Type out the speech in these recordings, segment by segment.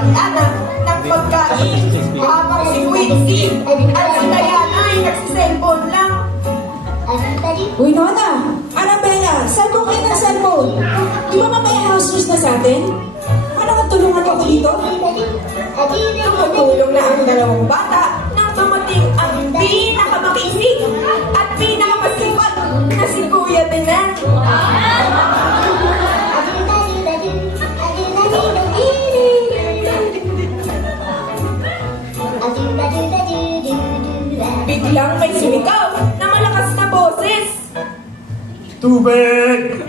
hati-hatian ng pagkain habang si Quincy at si Diana ay nagsiselfone lang. Uy, Nona! Annabella, cellphone kayo ng cellphone. Di ba mamaya house rules na sa atin? Ano nga tulungan ako dito? Tumutulong na ang dalawang bata nang dumating ang pinakamakisig at pinakamasipag na si Kuya Dinan. Biglang may sumigaw na malakas na boses. Tubig!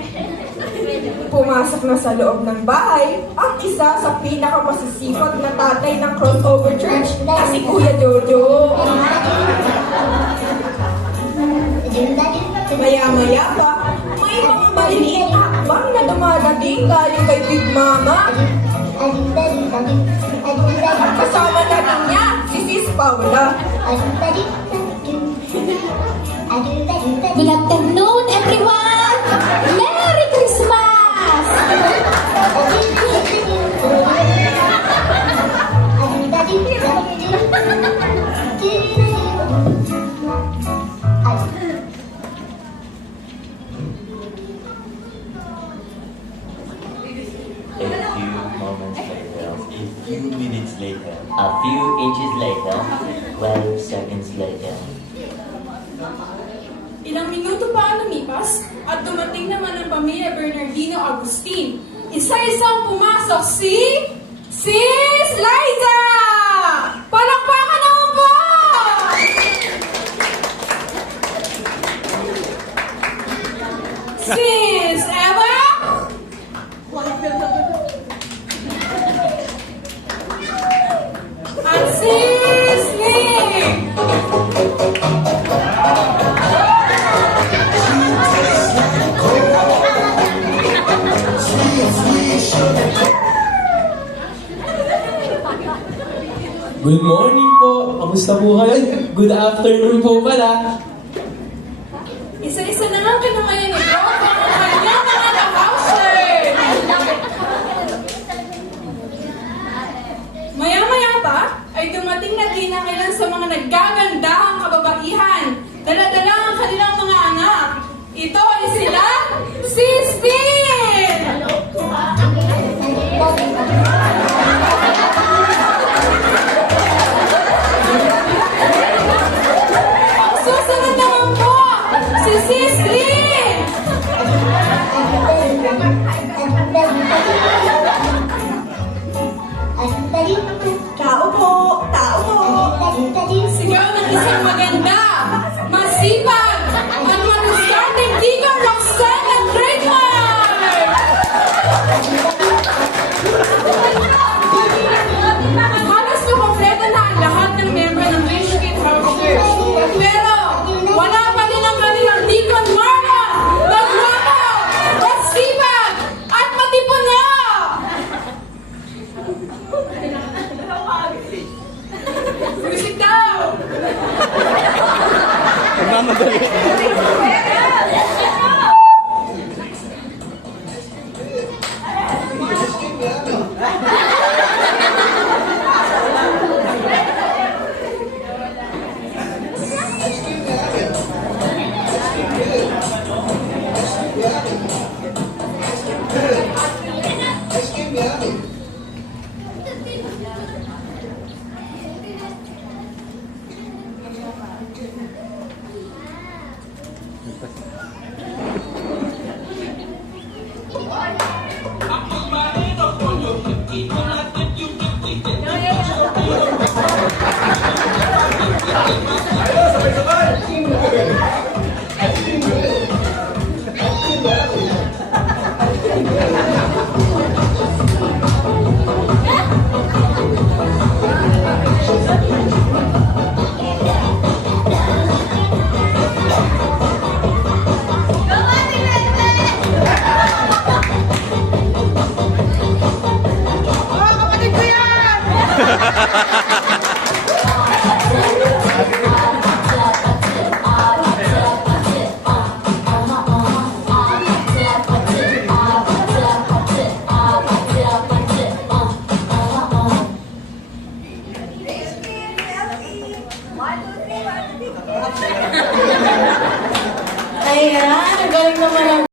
Pumasok na sa loob ng bahay ang isa sa pinakamasisipag na tatay ng crossover church na si Kuya Jojo. Maya-maya pa, may mga maliliit na hakbang na dumadating galing kay Big Mama. At kasama na rin niya si Sis Paula. Good afternoon, everyone! Merry Christmas! A few moments later, a few minutes later, a few inches later, 12 seconds later. Ilang minuto pa ang lumipas at dumating naman ang pamilya Bernardino Agustin. Isa-isang pumasok si Sis Liza! Palakpakan naman po! Sis Eva! At Sis Nick! Good morning po! Kamusta po kayo? Good afternoon po pala! Isa-isa na lang kinamayan ni Bro ang kanyang mga na-houser! Maya-maya pa ay dumating na din ang ilan sa mga naggagandahang kababaihan. Dala-dala ang kanilang mga anak. Ito ay sila, Sis Pin! Ang susunod naman po, si Sis Lynn! Tao po! Tao po! Sigaw ng isang maganda, masipag, at manuskanding Deacon Roxanne at Trademark! Halos kumpleto na ang lahat ng member ng Rich Kid House Church. Pero, wala pa din ang kanilang Deacon Marlon, na guwapo, masipag, at matipon na! Music daw! Ayan, ang galing naman ang